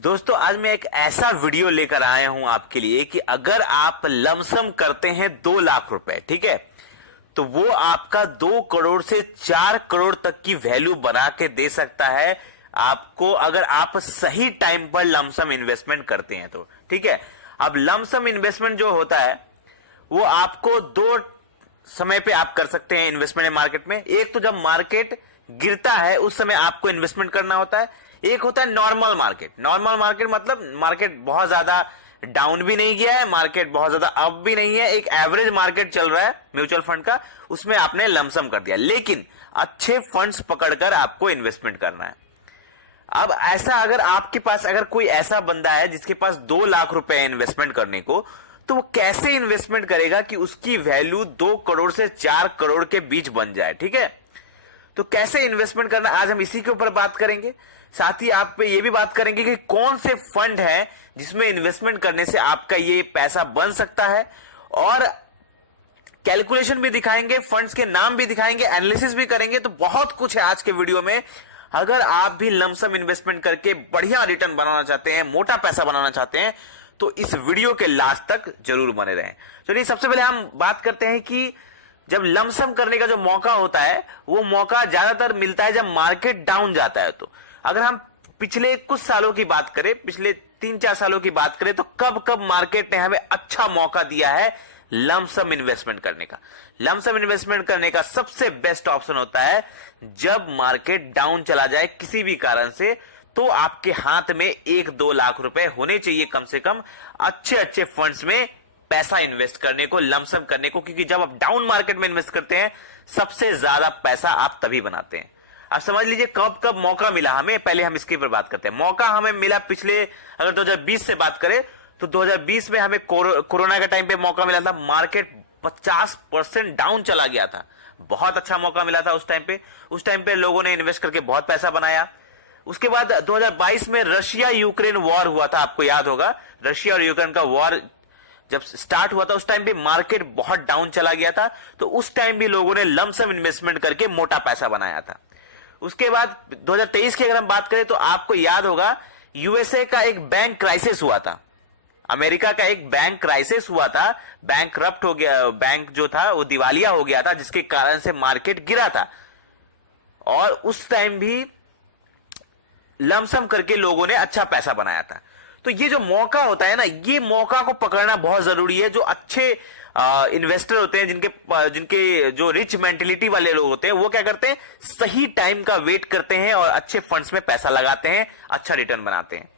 दोस्तों आज मैं एक ऐसा वीडियो लेकर आया हूं आपके लिए कि अगर आप लमसम करते हैं 2 लाख रुपए, ठीक है, तो वो आपका 2 करोड़ से 4 करोड़ तक की वैल्यू बना के दे सकता है आपको, अगर आप सही टाइम पर लमसम इन्वेस्टमेंट करते हैं तो। ठीक है, अब लमसम इन्वेस्टमेंट जो होता है वो आपको 2 समय पे आप कर सकते हैं इन्वेस्टमेंट मार्केट में। एक तो जब मार्केट गिरता है उस समय आपको इन्वेस्टमेंट करना होता है, एक होता है नॉर्मल मार्केट। नॉर्मल मार्केट मतलब मार्केट बहुत ज्यादा डाउन भी नहीं गया है, मार्केट बहुत ज्यादा अप भी नहीं है, एक एवरेज मार्केट चल रहा है म्यूचुअल फंड का, उसमें आपने लमसम कर दिया। लेकिन अच्छे फंड्स पकड़कर आपको इन्वेस्टमेंट करना है। अब ऐसा अगर आपके पास अगर कोई ऐसा बंदा है जिसके पास 2 लाख रुपए इन्वेस्टमेंट करने को, तो वो कैसे इन्वेस्टमेंट करेगा कि उसकी वैल्यू 2 करोड़ से 4 करोड़ के बीच बन जाए। ठीक है, तो कैसे इन्वेस्टमेंट करना आज हम इसी के ऊपर बात करेंगे। साथ ही आप पे ये भी बात करेंगे कि कौन से फंड है जिसमें इन्वेस्टमेंट करने से आपका ये पैसा बन सकता है, और कैलकुलेशन भी दिखाएंगे, फंड्स के नाम भी दिखाएंगे, एनालिसिस भी करेंगे। तो बहुत कुछ है आज के वीडियो में। अगर आप भी लमसम इन्वेस्टमेंट करके बढ़िया रिटर्न बनाना चाहते हैं, मोटा पैसा बनाना चाहते हैं, तो इस वीडियो के लास्ट तक जरूर बने रहें। चलिए सबसे पहले हम बात करते हैं कि जब लमसम करने का जो मौका होता है वो मौका ज्यादातर मिलता है जब मार्केट डाउन जाता है। तो अगर हम पिछले कुछ सालों की बात करें, पिछले 3-4 सालों की बात करें, तो कब कब मार्केट ने हमें अच्छा मौका दिया है लमसम इन्वेस्टमेंट करने का। लमसम इन्वेस्टमेंट करने का सबसे बेस्ट ऑप्शन होता है जब मार्केट डाउन चला जाए किसी भी कारण से, तो आपके हाथ में 1-2 लाख रुपए होने चाहिए कम से कम अच्छे अच्छे फंड्स में पैसा इन्वेस्ट करने को, लमसम करने को। क्योंकि जब आप डाउन मार्केट में इन्वेस्ट करते हैं सबसे ज्यादा पैसा आप तभी बनाते हैं। अब समझ लीजिए कब कब मौका मिला हमें, पहले हम इसके ऊपर बात करते हैं। मौका हमें मिला पिछले, अगर 2020 से बात करें तो 2020 में हमें कोरोना के टाइम पे मौका मिला था। मार्केट 50% डाउन चला गया था, बहुत अच्छा मौका मिला था उस टाइम पे। उस टाइम पे लोगों ने इन्वेस्ट करके बहुत पैसा बनाया। उसके बाद 2022 में रशिया यूक्रेन वॉर हुआ था, आपको याद होगा। रशिया और यूक्रेन का वॉर जब स्टार्ट हुआ था उस टाइम भी मार्केट बहुत डाउन चला गया था, तो उस टाइम भी लोगों ने लमसम इन्वेस्टमेंट करके मोटा पैसा बनाया था। उसके बाद 2023 की अगर हम बात करें तो आपको याद होगा यूएसए का एक बैंक क्राइसिस हुआ था, अमेरिका का एक बैंक क्राइसिस हुआ था, बैंक करप्ट हो गया, बैंक जो था वो दिवालिया हो गया था, जिसके कारण से मार्केट गिरा था। और उस टाइम भी लमसम करके लोगों ने अच्छा पैसा बनाया था। तो ये जो मौका होता है ना, ये मौका को पकड़ना बहुत जरूरी है। जो अच्छे इन्वेस्टर होते हैं, जिनके जो रिच मेंटेलिटी वाले लोग होते हैं, वो क्या करते हैं, सही टाइम का वेट करते हैं और अच्छे फंड्स में पैसा लगाते हैं, अच्छा रिटर्न बनाते हैं।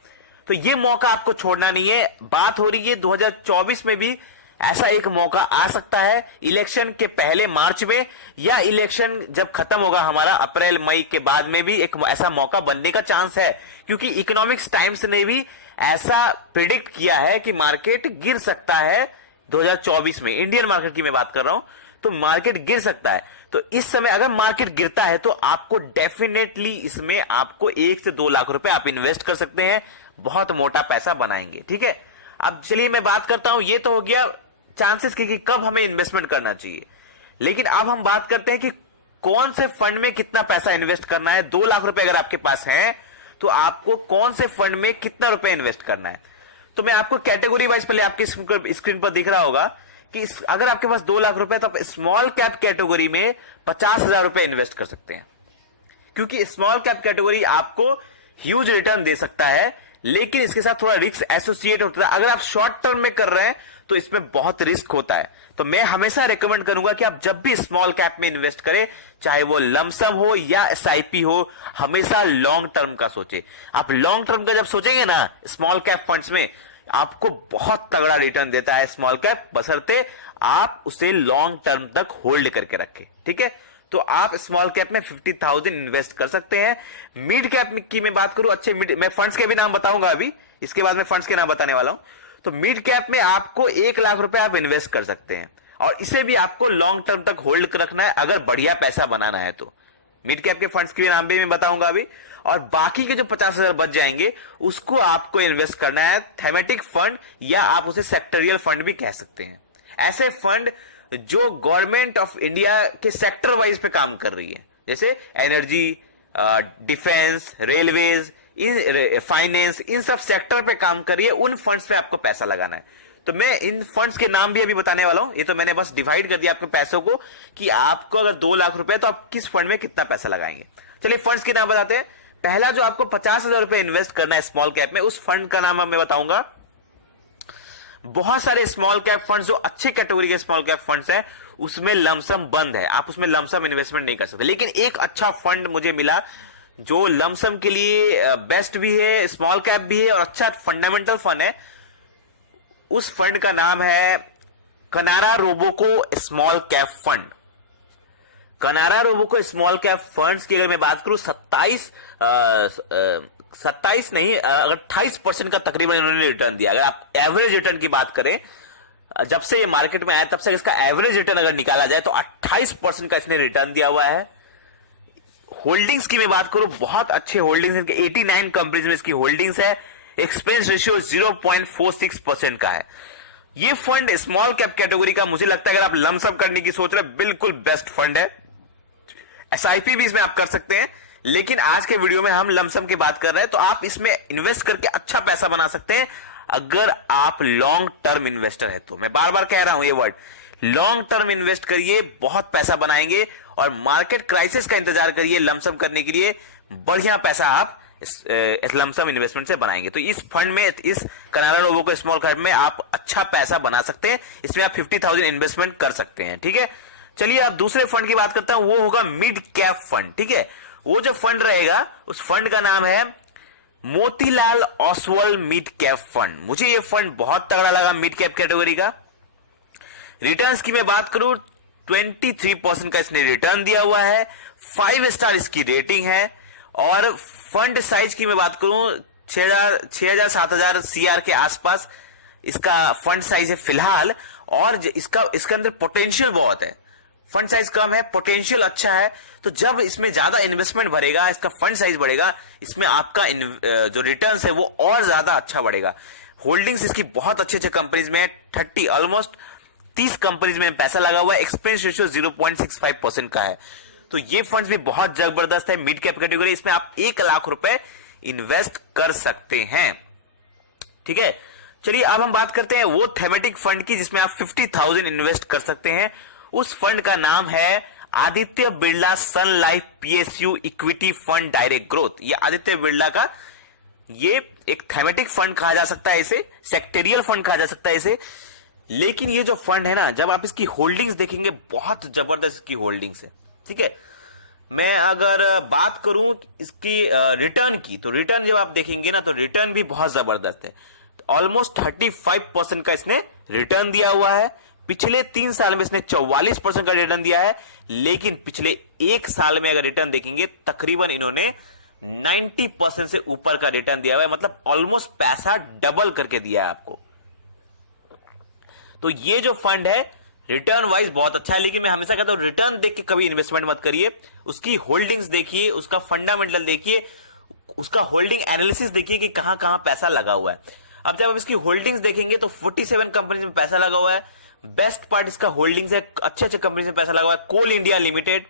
तो ये मौका आपको छोड़ना नहीं है। बात हो रही है 2024 में भी ऐसा एक मौका आ सकता है, इलेक्शन के पहले मार्च में, या इलेक्शन जब खत्म होगा हमारा अप्रैल मई के बाद में भी एक ऐसा मौका बनने का चांस है। क्योंकि इकोनॉमिक्स टाइम्स ने भी ऐसा प्रिडिक्ट किया है कि मार्केट गिर सकता है 2024 में। इंडियन मार्केट की मैं बात कर रहा हूं, तो मार्केट गिर सकता है। तो इस समय अगर मार्केट गिरता है तो आपको डेफिनेटली इसमें आपको 1 से 2 लाख रुपए आप इन्वेस्ट कर सकते हैं, बहुत मोटा पैसा बनाएंगे। ठीक है, अब चलिए मैं बात करता हूं, ये तो हो गया चांसेस की कि कब हमें इन्वेस्टमेंट करना चाहिए। लेकिन अब हम बात करते हैं कि कौन से फंड में कितना पैसा इन्वेस्ट करना है। 2 लाख रुपए अगर आपके पास है तो आपको कौन से फंड में कितना रुपए इन्वेस्ट करना है। तो मैं आपको कैटेगरी वाइज, पहले आपकी स्क्रीन पर दिख रहा होगा कि अगर आपके पास 2 लाख रुपए तो आप स्मॉल कैप कैटेगरी में 50,000 रुपए इन्वेस्ट कर सकते हैं। क्योंकि स्मॉल कैप कैटेगरी आपको ह्यूज रिटर्न दे सकता है, लेकिन इसके साथ थोड़ा रिस्क एसोसिएट होता है। अगर आप शॉर्ट टर्म में कर रहे हैं तो इसमें बहुत रिस्क होता है। तो मैं हमेशा रेकमेंड करूंगा कि आप जब भी स्मॉल कैप में इन्वेस्ट करें, चाहे वो लमसम हो या एसआईपी हो, हमेशा लॉन्ग टर्म का सोचे। आप लॉन्ग टर्म का जब सोचेंगे ना स्मॉल कैप फंड्स में, आपको बहुत तगड़ा रिटर्न देता है स्मॉल कैप, बशर्ते आप उसे लॉन्ग टर्म तक होल्ड करके रखें। ठीक है, तो आप स्मॉल कैप में 50,000 इन्वेस्ट कर सकते हैं। मिड कैप की मैं बात करूं, अच्छे मैं फंड्स के भी नाम बताऊंगा अभी, इसके बाद मैं फंड्स के नाम बताने वाला हूं। तो मिड कैप में आपको 1 लाख रुपए आप इन्वेस्ट कर सकते हैं, और इसे भी आपको लॉन्ग टर्म तक होल्ड रखना है अगर बढ़िया पैसा बनाना है तो। मिड कैप के फंड्स के नाम भी मैं बताऊंगा अभी। और बाकी के जो 50,000 बच जाएंगे उसको आपको इन्वेस्ट करना है थेमेटिक फंड, या आप उसे सेक्टरियल फंड भी कह सकते हैं। ऐसे फंड जो गवर्नमेंट ऑफ इंडिया के सेक्टर वाइज पे काम कर रही है, जैसे एनर्जी, डिफेंस, रेलवेज, इन फाइनेंस, इन सब सेक्टर पे काम करिए, उन फंड्स पे आपको पैसा लगाना है। तो मैं इन फंड्स के नाम भी अभी बताने वाला हूं। ये तो मैंने बस डिवाइड कर दिया आपके पैसों को कि आपको अगर 2 लाख रुपए तो आप किस फंड में कितना पैसा लगाएंगे। चलिए फंड्स के नाम बताते हैं। पहला जो आपको 50,000 रुपए इन्वेस्ट करना है स्मॉल कैप में, उस फंड का नाम मैं बताऊंगा। बहुत सारे स्मॉल कैप फंड्स जो अच्छे कैटेगरी के स्मॉल कैप फंड्स हैं उसमें लमसम बंद है, आप उसमें लमसम इन्वेस्टमेंट नहीं कर सकते। लेकिन एक अच्छा फंड मुझे मिला जो लमसम के लिए बेस्ट भी है, स्मॉल कैप भी है और अच्छा फंडामेंटल फंड है। उस फंड का नाम है कनारा रोबोको स्मॉल कैप फंड। कनारा रोबोको स्मॉल कैप फंड्स की अगर मैं बात करूं 27 नहीं, अगर 28% का तकरीबन इन्होंने रिटर्न दिया। अगर आप एवरेज रिटर्न की बात करें, जब से ये मार्केट में आया तब से इसका एवरेज रिटर्न अगर निकाला जाए तो 28% का इसने रिटर्न दिया हुआ है। होल्डिंग्स की मैं बात करूं, बहुत अच्छे होल्डिंग्स, इनके 89 कंपनीज में इसकी होल्डिंग्स है। एक्सपेंस रेशियो 0.46% का है। ये फंड स्मॉल कैप कैटेगरी का मुझे लगता है अगर आप लमसम करने की सोच रहे हैं बिल्कुल बेस्ट फंड है। एसआईपी भी इसमें आप कर सकते हैं, लेकिन आज के वीडियो में हम लमसम की बात कर रहे हैं। तो आप इसमें इन्वेस्ट करके अच्छा पैसा बना सकते हैं अगर आप लॉन्ग टर्म इन्वेस्टर है तो। मैं बार बार कह रहा हूं ये वर्ड, लॉन्ग टर्म इन्वेस्ट करिए, बहुत पैसा बनाएंगे और मार्केट क्राइसिस का इंतजार करिए लमसम करने के लिए, बढ़िया पैसा आप इस लमसम इन्वेस्टमेंट से बनाएंगे। तो इस फंड में, इस कनारा रोबोको स्मॉल कैप में आप अच्छा पैसा बना सकते हैं। इसमें आप 50,000 इन्वेस्टमेंट कर सकते हैं, ठीक है। चलिए आप दूसरे फंड की बात करता हूं, वो होगा मिड कैप फंड, ठीक है। वो जो फंड रहेगा उस फंड का नाम है Motilal Oswal mid cap fund. मुझे ये फंड बहुत तगड़ा लगा मिड कैप कैटेगरी का। रिटर्न्स की मैं बात करूं 23% का इसने रिटर्न दिया हुआ है, 5 स्टार इसकी रेटिंग है और फंड साइज की मैं बात करूं 6,000-7,000 सीआर के आसपास इसका फंड साइज है फिलहाल। और इसके अंदर पोटेंशियल बहुत है, फंड साइज कम है, पोटेंशियल अच्छा है। तो जब इसमें ज्यादा इन्वेस्टमेंट बढ़ेगा, इसका फंड साइज बढ़ेगा, इसमें आपका जो रिटर्न्स है वो और ज्यादा अच्छा बढ़ेगा। होल्डिंग्स इसकी बहुत अच्छे अच्छे कंपनीज में, 30 कंपनीज में पैसा लगा हुआ है। एक्सपेंस रेशियो 0.65% का है। तो ये फंड्स भी बहुत जबरदस्त है मिड कैप कैटेगरी। इसमें आप 1 लाख रुपए इन्वेस्ट कर सकते हैं, ठीक है। चलिए अब हम बात करते हैं वो थेमेटिक फंड की जिसमें आप 50,000 इन्वेस्ट कर सकते हैं। उस फंड का नाम है Aditya Birla sun life PSU equity fund direct growth. ये आदित्य बिरला का ये एक थेमेटिक फंड कहा जा सकता है, इसे सेक्टेरियल फंड कहा जा सकता है इसे। लेकिन ये जो फंड है ना, जब आप इसकी होल्डिंग्स देखेंगे बहुत जबरदस्त इसकी होल्डिंग्स है, ठीक है। मैं अगर बात करूं इसकी रिटर्न की, तो रिटर्न जब आप देखेंगे ना तो रिटर्न भी बहुत जबरदस्त है। ऑलमोस्ट 35% का इसने रिटर्न दिया हुआ है। पिछले 3 साल में इसने 44% का रिटर्न दिया है। लेकिन पिछले 1 साल में अगर रिटर्न देखेंगे तकरीबन इन्होंने 90% से ऊपर का रिटर्न दिया हुआ है, मतलब ऑलमोस्ट पैसा डबल करके दिया है आपको। तो ये जो फंड है रिटर्न वाइज बहुत अच्छा है। लेकिन मैं हमेशा कहता हूं रिटर्न देख के कभी इन्वेस्टमेंट मत करिए, उसकी होल्डिंग्स देखिए, उसका फंडामेंटल देखिए, उसका होल्डिंग एनालिसिस देखिए कि कहां कहां पैसा लगा हुआ है। अब जब आप इसकी होल्डिंग्स देखेंगे तो 47 कंपनीज में पैसा लगा हुआ है। बेस्ट पार्ट इसका होल्डिंग्स है, अच्छे अच्छे कंपनीज में पैसा लगा हुआ है। Coal India limited,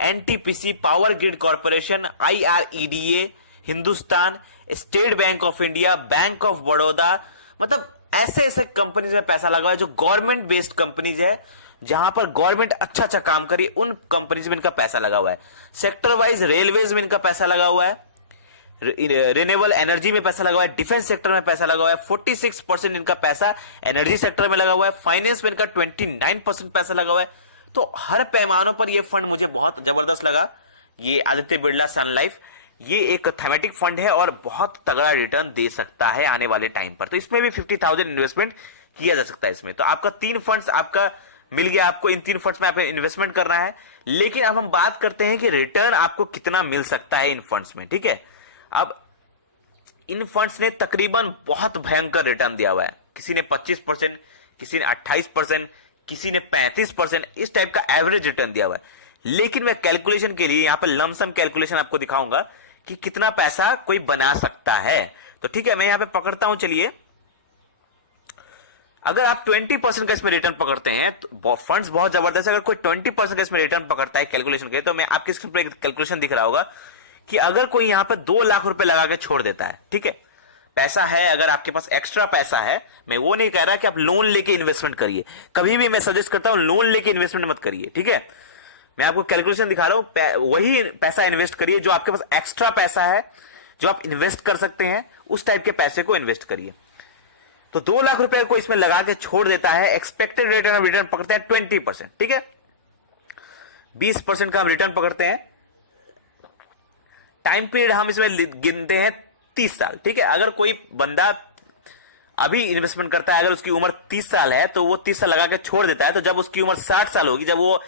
NTPC, power grid corporation, IREDA, Hindustan, state bank of India, bank of Baroda, मतलब ऐसे ऐसे कंपनीज में पैसा लगा हुआ है जो गवर्नमेंट बेस्ड कंपनीज है, जहां पर गवर्नमेंट अच्छा अच्छा काम करी, उन कंपनीज में इनका पैसा लगा हुआ है। सेक्टर वाइज रेलवेज में इनका पैसा लगा हुआ है, रिन्यूएबल एनर्जी में पैसा लगा हुआ है, डिफेंस सेक्टर में पैसा लगा हुआ है। 46% इनका पैसा एनर्जी सेक्टर में लगा हुआ है। फाइनेंस में इनका 29% पैसा लगा हुआ है। तो हर पैमानों पर यह फंड मुझे बहुत जबरदस्त लगा। ये आदित्य बिरला सन लाइफ, ये एक थेमेटिक फंड है और बहुत तगड़ा रिटर्न दे सकता है आने वाले टाइम पर। तो इसमें भी 50,000 इन्वेस्टमेंट किया जा सकता है इसमें। तो आपका 3 फंड्स आपका मिल गया, आपको इन 3 फंड्स में आपको इन्वेस्टमेंट करना है। लेकिन अब हम बात करते हैं कि रिटर्न आपको कितना मिल सकता है इन फंड्स में, ठीक है। अब इन फंड्स ने तकरीबन बहुत भयंकर रिटर्न दिया हुआ है। किसी ने 25%, किसी ने 28%, किसी ने 35%, इस टाइप का एवरेज रिटर्न दिया हुआ है। लेकिन मैं कैलकुलेशन के लिए यहां पर लमसम कैलकुलेशन आपको दिखाऊंगा कि कितना पैसा कोई बना सकता है। तो ठीक है, मैं यहां पे पकड़ता हूं। चलिए, अगर आप 20% का इसमें रिटर्न पकड़ते हैं तो फंड्स बहुत जबरदस्त है। अगर कोई 20% का इसमें रिटर्न पकड़ता है कैलकुलेशन के, तो मैं आपके स्क्रीन पर कैलकुलेशन दिख रहा होगा कि अगर कोई यहां पे 2 लाख रुपए लगा के छोड़ देता है, ठीक है, पैसा है, अगर आपके पास एक्स्ट्रा पैसा है, मैं वो नहीं कह रहा कि आप लोन लेके इन्वेस्टमेंट करिए, कभी भी मैं सजेस्ट करता हूं लोन लेके इन्वेस्टमेंट मत करिए, ठीक है। मैं आपको कैलकुलेशन दिखा रहा हूं, वही पैसा इन्वेस्ट करिए जो आपके पास एक्स्ट्रा पैसा है, जो आप इन्वेस्ट कर सकते हैं, उस टाइप के पैसे को इन्वेस्ट करिए। तो 2 लाख रुपए को इसमें लगा के छोड़ देता है, एक्सपेक्टेड रेट ऑफ रिटर्न पकड़ते हैं 20%, ठीक है, 20% का हम रिटर्न पकड़ते हैं। टाइम पीरियड हम इसमें गिनते हैं 30 साल, ठीक है। अगर कोई बंदा अभी इन्वेस्टमेंट करता है, अगर उसकी उम्र 30 साल है तो वो 30 साल लगा के छोड़ देता है, तो जब उसकी उम्र 60 साल होगी, जब वो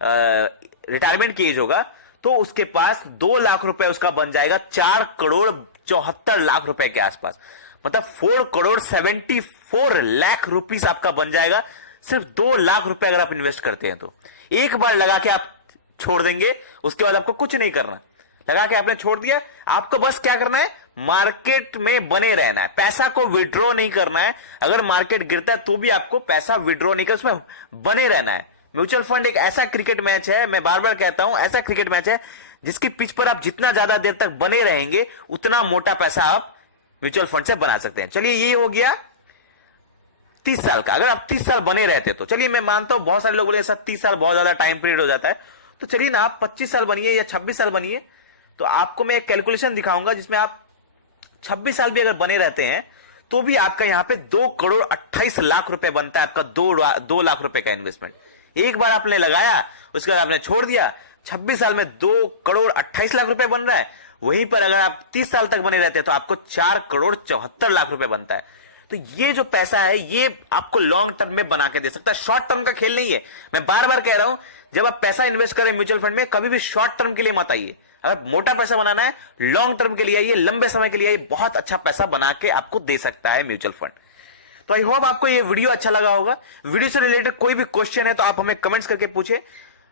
रिटायरमेंट की एज होगा, तो उसके पास 2 लाख रुपए उसका बन जाएगा 4 करोड़ 74 लाख रुपए के आसपास, मतलब 4 करोड़ 74 लाख रुपीस आपका बन जाएगा सिर्फ 2 लाख रुपए अगर आप इन्वेस्ट करते हैं तो। एक बार लगा के आप छोड़ देंगे, उसके बाद आपको कुछ नहीं करना, लगा के आपने छोड़ दिया, आपको बस क्या करना है, मार्केट में बने रहना है, पैसा को विड्रॉ नहीं करना है। अगर मार्केट गिरता है तो भी आपको पैसा विड्रॉ नहीं करना, उसमें बने रहना है। म्यूचुअल फंड एक ऐसा क्रिकेट मैच है, मैं बार बार कहता हूं, ऐसा क्रिकेट मैच है जिसकी पिच पर आप जितना ज्यादा देर तक बने रहेंगे उतना मोटा पैसा आप म्यूचुअल फंड से बना सकते हैं। चलिए ये हो गया 30 साल का। अगर आप 30 साल बने रहते तो चलिए, मैं मानता हूं बहुत सारे लोग बोले ऐसा 30 साल बहुत ज्यादा टाइम पीरियड हो जाता है, तो चलिए ना आप 25 साल बनिए या 26 साल बनिए। तो आपको मैं एक कैलकुलेशन दिखाऊंगा जिसमें आप 26 साल भी अगर बने रहते हैं तो भी आपका यहां पे 2 करोड़ 28 लाख रुपए बनता है, आपका 2 लाख रुपए का इन्वेस्टमेंट। एक बार आपने लगाया, उसके बाद आपने छोड़ दिया, 26 साल में 2 करोड़ 28 लाख रुपए बन रहा है। वहीं पर अगर आप 30 साल तक बने रहते हैं तो आपको 4 करोड़ 74 लाख रुपए बनता है। तो ये जो पैसा है ये आपको लॉन्ग टर्म में बना के दे सकता है, शॉर्ट टर्म का खेल नहीं है। मैं बार बार कह रहा हूं, जब आप पैसा इन्वेस्ट करें म्यूचुअल फंड में, कभी भी शॉर्ट टर्म के लिए मत आइए। अगर मोटा पैसा बनाना है, लॉन्ग टर्म के लिए आइए, लंबे समय के लिए आइए, बहुत अच्छा पैसा बना के आपको दे सकता है म्यूचुअल फंड। तो आई होप आपको ये वीडियो अच्छा लगा होगा। वीडियो से रिलेटेड कोई भी क्वेश्चन है तो आप हमें कमेंट्स करके पूछे,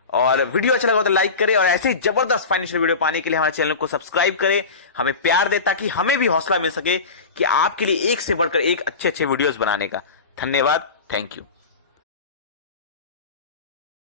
और वीडियो अच्छा लगा तो लाइक करें, और ऐसे ही जबरदस्त फाइनेंशियल वीडियो पाने के लिए हमारे चैनल को सब्सक्राइब करें, हमें प्यार दें, ताकि हमें भी हौसला मिल सके कि आपके लिए एक से बढ़कर एक अच्छे अच्छे वीडियोस बनाने का। धन्यवाद, थैंक यू।